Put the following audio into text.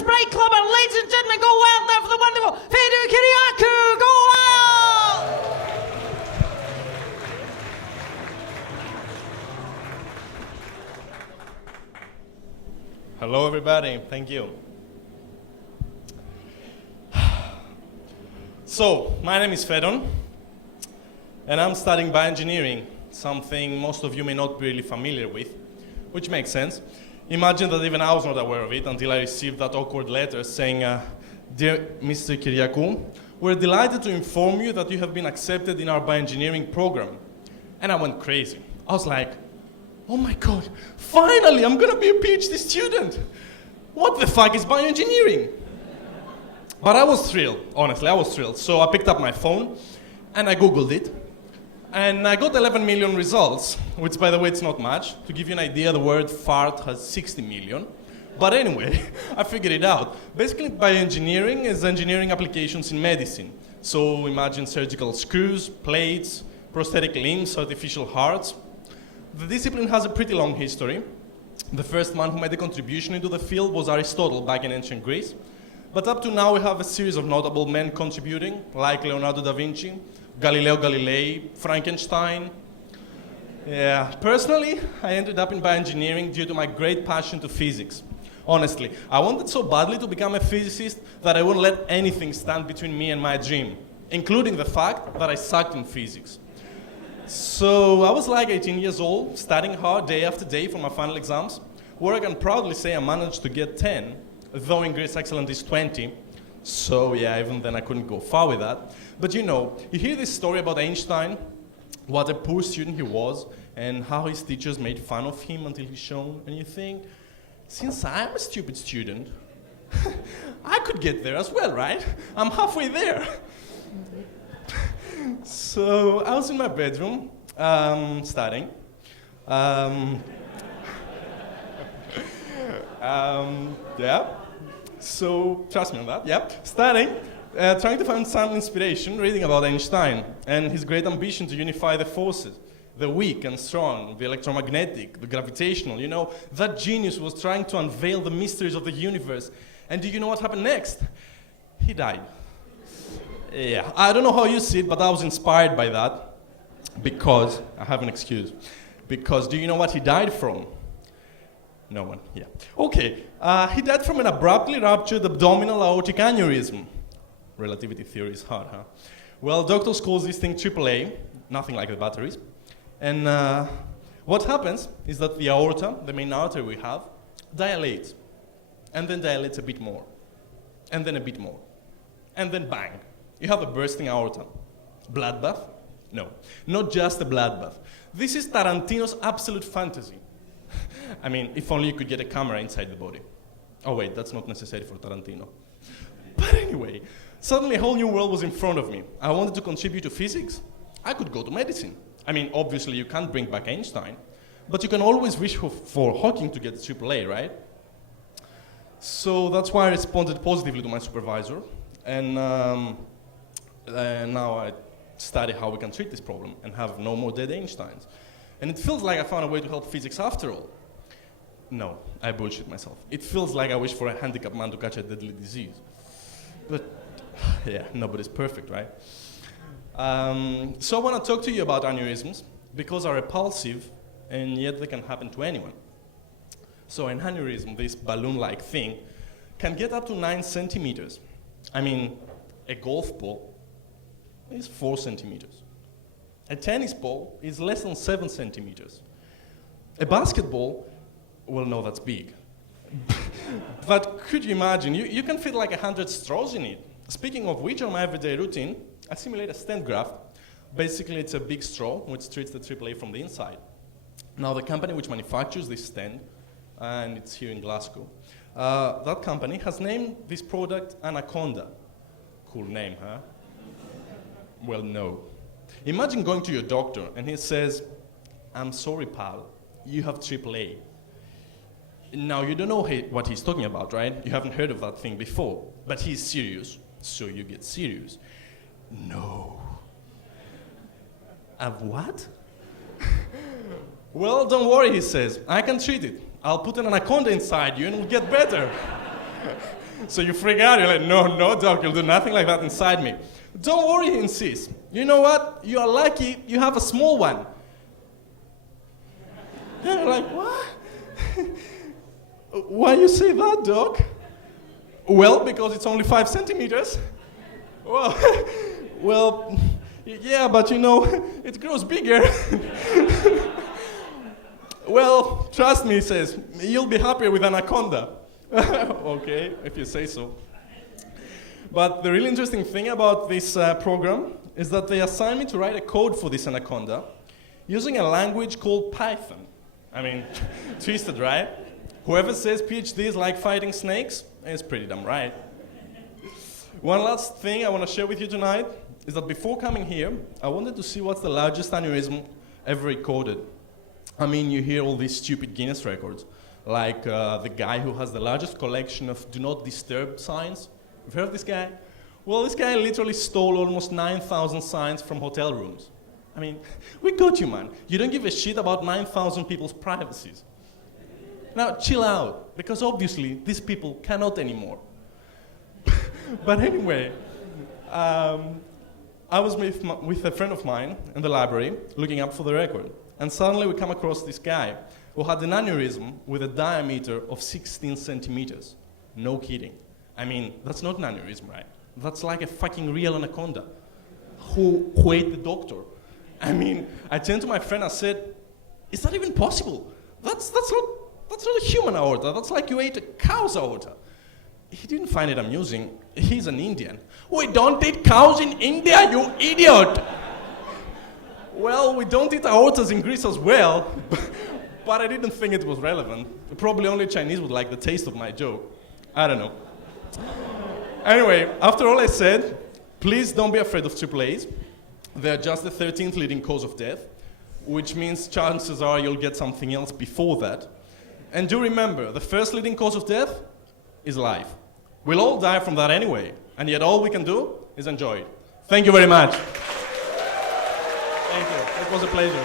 first break club, and ladies and gentlemen, go wild now for the wonderful Faidon Kyriakou. Go wild! Hello, everybody. Thank you. So, my name is Faidon, and I'm studying bioengineering, something most of you may not be really familiar with, which makes sense. Imagine that even I was not aware of it until I received that awkward letter saying, Dear Mr. Kyriakou, we're delighted to inform you that you have been accepted in our bioengineering program. And I went crazy. I was like, oh my God, finally, I'm gonna be a PhD student. What the fuck is bioengineering? But I was thrilled, honestly, I was thrilled. So I picked up my phone and I Googled it. And I got 11 million results, which by the way, it's not much. To give you an idea, the word fart has 60 million. But anyway, I figured it out. Basically, bioengineering is engineering applications in medicine. So imagine surgical screws, plates, prosthetic limbs, artificial hearts. The discipline has a pretty long history. The first man who made a contribution into the field was Aristotle back in ancient Greece. But up to now, we have a series of notable men contributing, like Leonardo da Vinci, Galileo Galilei, Frankenstein. Yeah, personally, I ended up in bioengineering due to my great passion to physics. Honestly, I wanted so badly to become a physicist that I wouldn't let anything stand between me and my dream, including the fact that I sucked in physics. So I was like 18 years old, studying hard day after day for my final exams, where I can proudly say I managed to get 10, though in Greece excellent is 20. So yeah, even then I couldn't go far with that. But you know, you hear this story about Einstein, what a poor student he was, and how his teachers made fun of him until he shone, and you think, since I'm a stupid student, I could get there as well, right? I'm halfway there. So I was in my bedroom, studying. Yeah. So, trust me on that, yeah. Studying, trying to find some inspiration, reading about Einstein and his great ambition to unify the forces, the weak and strong, the electromagnetic, the gravitational, you know. That genius was trying to unveil the mysteries of the universe. And do you know what happened next? He died. Yeah, I don't know how you see it, but I was inspired by that because, I have an excuse, because do you know what he died from? No one, yeah. Okay, he died from an abruptly ruptured abdominal aortic aneurysm. Relativity theory is hard, huh? Well, doctors call this thing AAA, nothing like the batteries. And what happens is that the aorta, the main artery we have, dilates. And then dilates a bit more. And then a bit more. And then bang, you have a bursting aorta. Bloodbath? No, not just a bloodbath. This is Tarantino's absolute fantasy. I mean, if only you could get a camera inside the body. Oh wait, that's not necessary for Tarantino. But anyway, suddenly a whole new world was in front of me. I wanted to contribute to physics. I could go to medicine. I mean, obviously you can't bring back Einstein, but you can always wish for Hawking to get AAA, right? So that's why I responded positively to my supervisor, and now I study how we can treat this problem and have no more dead Einsteins. And it feels like I found a way to help physics after all. No, I bullshit myself. It feels like I wish for a handicapped man to catch a deadly disease. But yeah, nobody's perfect, right? So I want to talk to you about aneurysms because they're repulsive and yet they can happen to anyone. So an aneurysm, this balloon-like thing, can get up to 9 centimeters. I mean, a golf ball is 4 centimeters. A tennis ball is less than 7 centimeters. A basketball, well, no, that's big. But could you imagine, you can fit like 100 straws in it. Speaking of which, on my everyday routine, I simulate a stent graft. Basically, it's a big straw which treats the AAA from the inside. Now, the company which manufactures this stent, and it's here in Glasgow, that company has named this product Anaconda. Cool name, huh? Well, no. Imagine going to your doctor and he says, I'm sorry, pal, you have AAA. Now, you don't know what he's talking about, right? You haven't heard of that thing before, but he's serious, so you get serious. No. I've what? Well, don't worry, he says. I can treat it. I'll put an anaconda inside you and it'll get better. So you freak out, you're like, no, doc, you'll do nothing like that inside me. Don't worry, he insists. You know what? You are lucky you have a small one. And you're like, what? Why you say that, doc? Well, because it's only 5 centimeters. Well, yeah, but you know, it grows bigger. Well, trust me, he says, you'll be happier with anaconda. Okay, if you say so. But the really interesting thing about this program is that they assigned me to write a code for this anaconda using a language called Python. I mean, twisted, right? Whoever says PhD is like fighting snakes is pretty damn right. One last thing I want to share with you tonight is that before coming here, I wanted to see what's the largest aneurysm ever recorded. I mean, you hear all these stupid Guinness records, like the guy who has the largest collection of do not disturb signs. You've heard of this guy? Well, this guy literally stole almost 9,000 signs from hotel rooms. I mean, we got you, man. You don't give a shit about 9,000 people's privacies. Now, chill out, because obviously these people cannot anymore. But anyway, I was with a friend of mine in the library looking up for the record. And suddenly we come across this guy who had an aneurysm with a diameter of 16 centimeters. No kidding. I mean, that's not an aneurysm, right? That's like a fucking real anaconda. Who ate the doctor? I mean, I turned to my friend and said, is that even possible? That's not a human aorta. That's like you ate a cow's aorta. He didn't find it amusing. He's an Indian. We don't eat cows in India, you idiot! Well, we don't eat aortas in Greece as well, but I didn't think it was relevant. Probably only Chinese would like the taste of my joke. I don't know. Anyway, after all I said, please don't be afraid of AAAs. They're just the 13th leading cause of death, which means chances are you'll get something else before that. And do remember, the first leading cause of death is life. We'll all die from that anyway, and yet all we can do is enjoy it. Thank you very much. Thank you. It was a pleasure.